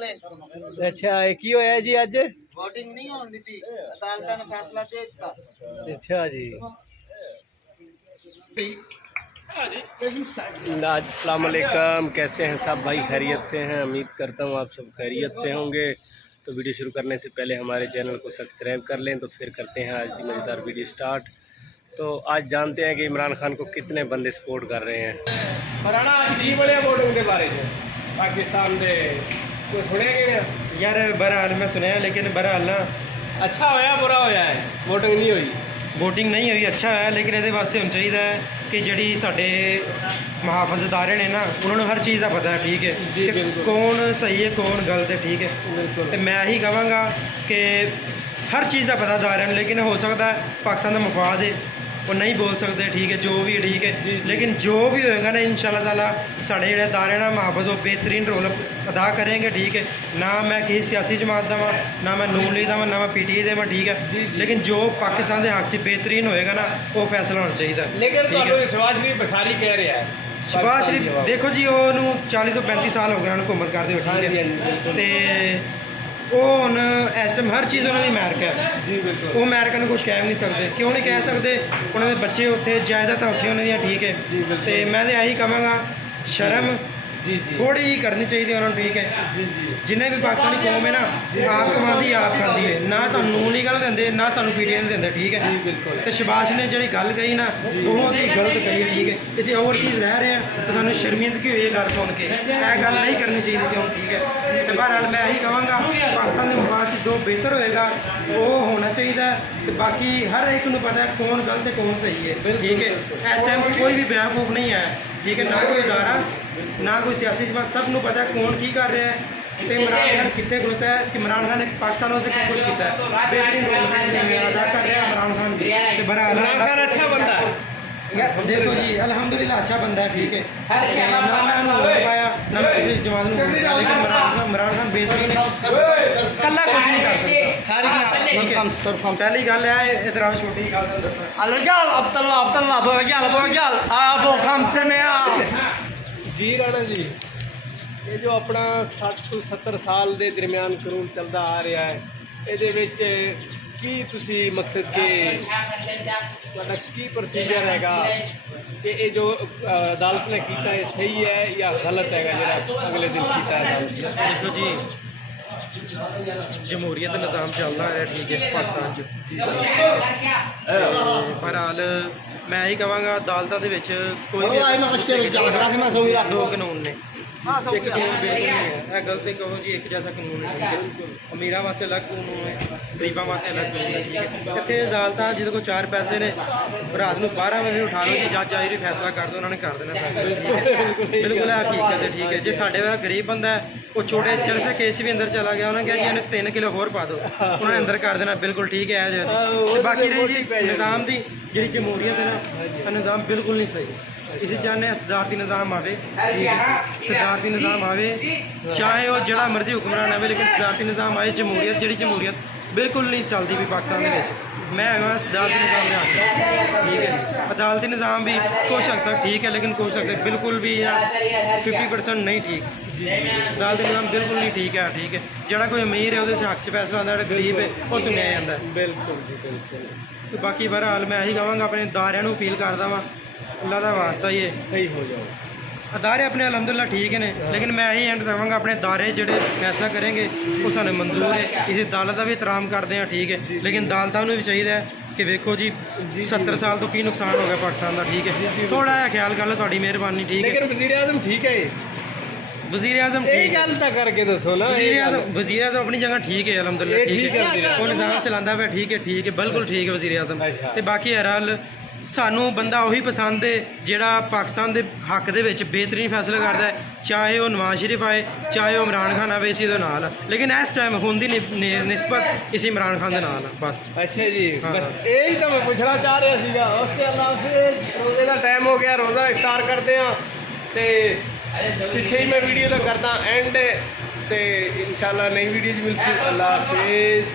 ने। अच्छा की होया जी अज? वोटिंग नहीं होने दी, अदालत ने फैसला दे दिता। अच्छा जी। अस्सलाम वालेकुम, कैसे हैं सब भाई? खैरियत से हैं? उम्मीद करता हूँ आप सब खैरियत से होंगे। तो वीडियो शुरू करने से पहले हमारे चैनल को सब्सक्राइब कर लें। तो फिर करते हैं आज की मज़ेदार वीडियो स्टार्ट। तो आज जानते हैं कि इमरान खान को कितने बंदे सपोर्ट कर रहे हैं। हरियाणा जी बड़े वोटिंग के बारे में पाकिस्तान के कोई सुने यार बहरहाल मैं सुनया, लेकिन बहरहाल ना अच्छा होया बुरा होया है? वोटिंग नहीं हुई, वोटिंग नहीं हुई, अच्छा है, लेकिन ये वास्ते होना चाहिए कि जी साढ़े मुहाफिज इदारे ने ना उन्होंने हर चीज़ का पता है, ठीक है कि कौन सही है कौन गलत है, ठीक है। तो मैं यही कहूँगा कि हर चीज़ का पता इदारे, लेकिन हो सकता है पाकिस्तान का मफाद है वो नहीं बोल सकते, ठीक है, जो भी है ठीक है, लेकिन जो भी होएगा ना इंशाल्लाह ताला साढ़े जो इदारे ना मुहाफिज वो बेहतरीन रोल अदा करेंगे, ठीक है। ना मैं किसी सियासी जमात का वाँ, ना मैं नून लीग का वाँ, ना मैं PTI का वाँ, ठीक है, लेकिन जो पाकिस्तान के हक च बेहतरीन होएगा ना वो फैसला होना चाहिए। लेकिन शहबाज शरीफ भिखारी कह रहा है। शहबाज शरीफ देखो जी, वो 40 तो 35 साल हो गए उन्होंने हुकूमत करते हुए, ठीक है, तो वो हुण इस टाइम हर चीज़ उन्होंने अमेरिका है जी, बिल्कुल। वो अमेरिका ने कुछ कह नहीं सकते, क्यों नहीं कह सकते? उन्होंने बच्चे उत्थे जायदाद उत्थे उन्होंने, ठीक है, तो मैं तो यही कहूँगा शर्म जी थोड़ी ही करनी चाहिए उन्होंने, ठीक है। जिन्हें भी पाकिस्तानी कौम है ना आप कमाती आप खाती है, ना सानू नून लीग वाले देंगे ना सानू PTI देंगे, ठीक है, बिल्कुल। तो शहबाज ने जी गल कही ना बहुत ही गलत कही है, ठीक है। किसी ओवरसीज़ रह रहे हैं तो सानू शर्मिंदगी हुई है गल सुन के, यह गल नहीं करनी चाहिए थी, ठीक है। तो बहरहाल मैं यही कहूँगा पाकिस्तान के मुकाबले जो बेहतर होएगा वो होना चाहिए, तो बाकी हर एक को पता है कौन गलत है कौन सही है, ठीक है। इस टाइम कोई भी बेवकूफ़ नहीं है, ठीक है, ना कोई इदारा ना कोई सियासी जमात, सब को पता है कौन की कर रहा है, तो इमरान खान कितने खलोता है कि इमरान खान ने पाकिस्तान से क्या कुछ किया है, बेहतरीन रोल अदा कर रहा है इमरान खान भी। तो बहरहाल अच्छा बंदा है, देखो जी अल्हम्दुलिल्लाह अच्छा बंदा है, ठीक है, ना मैं वोट पाया ना मैं किसी जमात में वोट पाया, लेकिन इमरान खान बेहतरीन कल्ला कुछ नहीं कर सकता। पहली गल है इधर छोटी गल दसा जी राणा जी, ये जो अपना 60 ਤੋਂ 70 साल के दरम्यान कानून चलता आ रहा है, ये की तुसी मकसद के तुहाडा की प्रोसीजर हैगा कि ये जो अदालत ने किया है सही है या गलत है जो अगले दिन किया है? देखो जी जमहूरीत निज़ाम चलता है, ठीक है, पाकिस्तान बहरहाल मैं यही कहूँगा अदालतों के कोई भी दो कानून ने, एक कानून बिल्कुल नहीं है, गलत कहो जी एक जैसा कानून है, ठीक है। अमीरों वास्ते अलग कानून है, गरीबों वास्ते अलग कानून है, ठीक है। इतने अदालत जिद को 4 पैसे ने रात को 12 बजे उठा लो जी जज आई फैसला कर दो, उन्होंने कर देना फैसला, ठीक है, बिल्कुल हकीकत है, ठीक है। जो साढ़े वाला गरीब बंदा है वो छोटे चरस के केस भी अंदर चला गया, उन्होंने कहा जी इन्हें 3 किलो होर पा दो, उन्होंने अंदर कर देना, बिल्कुल ठीक है। जो बाकी रही जी निज़ाम की जी जमहूरीत है ना, निज़ाम बिल्कुल नहीं सही, इसी चाहने सदारती निज़ाम आवे, सदारती निज़ाम आवे, चाहे वो जड़ा मर्जी हुक्मरान आवे, लेकिन सदारती निज़ाम आए। जमहूरीत जी जमहूरीत बिल्कुल नहीं चलती भी पाकिस्तान के, मैं है सदारती निज़ाम में आके, ठीक है। अदालती निज़ाम भी कुछ हद तक ठीक है, लेकिन कुछ हद तक बिल्कुल भी 50% नहीं ठीक, अदालती निज़ाम बिल्कुल नहीं ठीक है, ठीक है। जड़ा कोई अमीर है वो हक च फैसला आता है, गरीब है वो दुनिया जाता है, बिल्कुल जी बिल्कुल। तो बाकी बहरहाल मैं यही कहूँगा अपने इदारिਆਂ ਨੂੰ अपील करता वा अल्लाह का वास्ता ही है सही हो जाओ। अदारे अपने अलहमदुलिल्लाह ठीक ने, लेकिन मैं यही एंड करूँगा अपने इदारे जो फैसला करेंगे वो सानू मंजूर है, इस अदालत का भी एहतराम करते हैं, ठीक है, लेकिन अदालतों भी चाहिए कि वेखो जी 70 साल तो की नुकसान हो गया पाकिस्तान का, ठीक है, थोड़ा जहा ख्याल कर लो, थोड़ी मेहरबानी, ठीक है। लेकिन वज़ीर आज़म ठीक है, वज़ीर आज़म ठीक गल तो करके दसो ना, वज़ीर आज़म अपनी जगह ठीक है अलहमदुलिल्लाह, ठीक है, वो निज़ाम चलाता है, ठीक है, बिल्कुल ठीक है वज़ीर आज़म। तो बाकी हरहाल सानू बंदा उही पसंद है जिहड़ा पाकिस्तान के हक दे विच बेहतरीन फैसला करता है, चाहे वह नवाज शरीफ आए चाहे वह इमरान खान आए, इसी दे नाल, लेकिन इस टाइम हुंदी निस्बत इसी इमरान खान के नाल बस। अच्छा जी, बस यही तो मैं पूछना चाह रहा सीगा। ओके अल्लाह हाफिज़, रोज़े का टाइम हो गया, रोज़ा इफ्तार करते हैं तो इत्थे ही मैं वीडियो तो करता एंड, तो इंशाल्लाह नई वीडियो मिलती। अल्लाह हाफिज़।